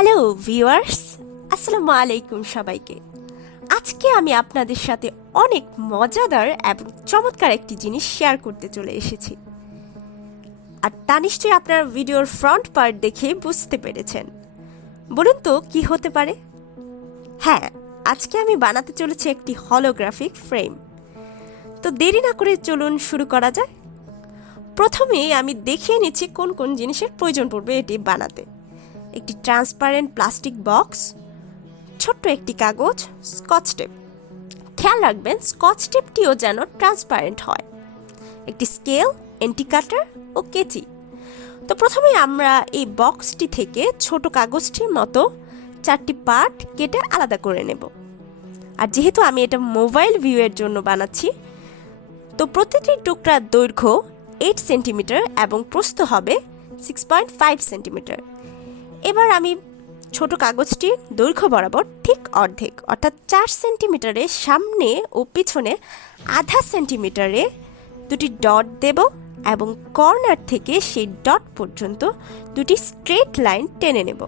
Hello viewers, আসসালামু আলাইকুম সবাইকে। আজকে আমি আপনাদের সাথে অনেক মজাদার এবং চমৎকার একটি জিনিস শেয়ার করতে চলে এসেছি। আর তা নিশ্চয়ই আপনার ভিডিওর ফ্রন্ট পার্ট দেখে বুঝতে পেরেছেন। বলুন তো কি হতে পারে? হ্যাঁ, আজকে আমি বানাতে চলেছি একটি হলোগ্রাফিক ফ্রেম। তো দেরি না করে চলুন শুরু করা যায়। প্রথমে আমি দেখিয়ে নিচ্ছি কোন কোন জিনিসের প্রয়োজন পড়বে এটি বানাতে। একটি ট্রান্সপারেন্ট প্লাস্টিক বক্স, ছোট্ট একটি কাগজ, স্কচ টেপ। খেয়াল রাখবেন স্কচ টেপটিও যেন ট্রান্সপারেন্ট হয়। একটি স্কেল, এন্টি কাটার ও কেচি। তো প্রথমে আমরা এই বক্সটি থেকে ছোট কাগজটির মতো 4টি পার্ট কেটে আলাদা করে নেব। আর যেহেতু আমি এটা মোবাইল ভিউয়ের জন্য বানাচ্ছি, তো প্রতিটি টুকরার দৈর্ঘ্য 8 সেন্টিমিটার এবং প্রস্থ হবে 6.5 সেন্টিমিটার। এবার আমি ছোট কাগজটির দৈর্ঘ্য বরাবর ঠিক অর্ধেক অর্থাৎ 4 সেন্টিমিটারের সামনে ও পিছনে আধা সেন্টিমিটারে দুটি ডট দেব এবং কর্নার থেকে সেই ডট পর্যন্ত দুটি স্ট্রেট লাইন টেনে নেব।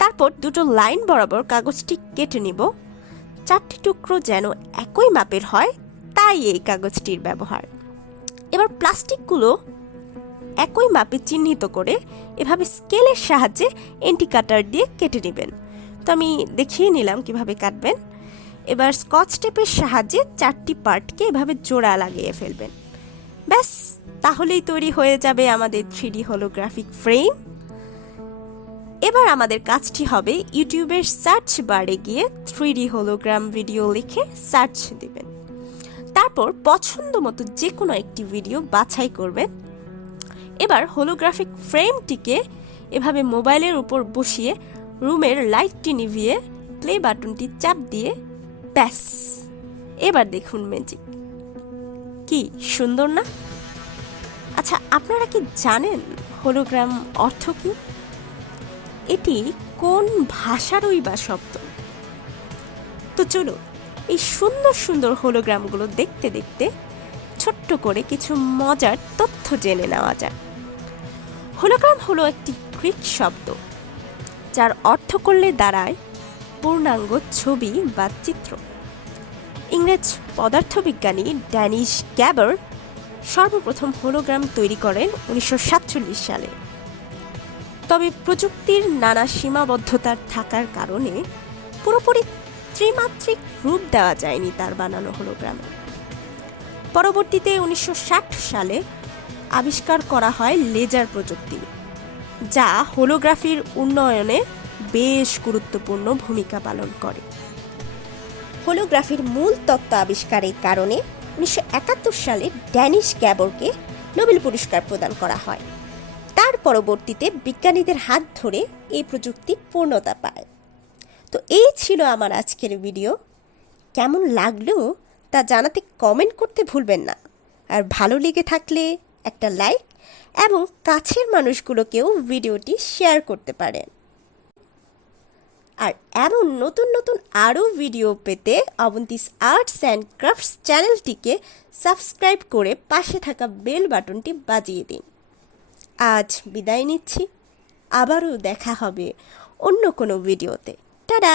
তারপর দুটো লাইন বরাবর কাগজটি কেটে নিব। 4টি টুকরো যেন একই মাপের হয়, তাই এই কাগজটির ব্যবহার। এবার প্লাস্টিকগুলো একই মাপে চিহ্নিত করে এভাবে স্কেলের সাহায্যে এন্টি কাটার দিয়ে কেটে নেবেন। তো আমি দেখিয়ে নিলাম কিভাবে কাটবেন। এবার স্কচ টেপের সাহায্যে 4টি পার্টকে এভাবে জোড়া লাগিয়ে ফেলবেন। ব্যাস, তাহলেই তৈরি হয়ে যাবে আমাদের 3D হলোগ্রাফিক ফ্রেম। এবার আমাদের কাজটি হবে ইউটিউবের সার্চ বারে গিয়ে 3D হলোগ্রাম ভিডিও লিখে সার্চ দিবেন। তারপর পছন্দ মতো যে কোনো একটি ভিডিও বাছাই করবেন। এবার হলোগ্রাফিক ফ্রেমটিকে এভাবে মোবাইলের উপর বসিয়ে রুমের লাইটটি নিভিয়ে প্লে বাটনটি চাপ দিয়ে ব্যাস, এবার দেখুন ম্যাজিক। কি সুন্দর না? আচ্ছা, আপনারা কি জানেন হলোগ্রাম অর্থ কি? এটি কোন ভাষারই বা শব্দ? তো চলো এই সুন্দর সুন্দর হলোগ্রামগুলো দেখতে দেখতে ছোট্ট করে কিছু মজার তথ্য জেনে নেওয়া যায়। হলোগ্রাম হলো একটি গ্রিক শব্দ, যার অর্থ করলে দাঁড়ায় পূর্ণাঙ্গ ছবি বা চিত্র। ইংরেজ পদার্থবিজ্ঞানী ড্যানিশ গ্যাবার সর্বপ্রথম হলোগ্রাম তৈরি করেন 1947 সালে। তবে প্রযুক্তির নানা সীমাবদ্ধতার থাকার কারণে পুরোপুরি ত্রিমাত্রিক রূপ দেওয়া যায়নি তার বানানো হলোগ্রামে। পরবর্তীতে 1960 সালে আবিষ্কার করা হয় লেজার প্রযুক্তি, যা হোলোগ্রাফির উন্নয়নে বেশ গুরুত্বপূর্ণ ভূমিকা পালন করে। হোলোগ্রাফির মূল তত্ত্ব আবিষ্কারের কারণে 1971 সালে ড্যানিশ গ্যাবরকে নোবেল পুরস্কার প্রদান করা হয়। তার পরবর্তীতে বিজ্ঞানীদের হাত ধরে এই প্রযুক্তি পূর্ণতা পায়। তো এই ছিল আমার আজকের ভিডিও। কেমন লাগলো তা জানাতে কমেন্ট করতে ভুলবেন না। আর ভালো লেগে থাকলে একটা লাইক এবং কাছের মানুষগুলোকেও ভিডিওটি শেয়ার করতে পারেন। আর এমন নতুন নতুন আরও ভিডিও পেতে অবন্তিস আর্টস অ্যান্ড ক্রাফটস চ্যানেলটিকে সাবস্ক্রাইব করে পাশে থাকা বেল বাটনটি বাজিয়ে দিন। আজ বিদায় নিচ্ছি, আবারও দেখা হবে অন্য কোনো ভিডিওতে। টাটা।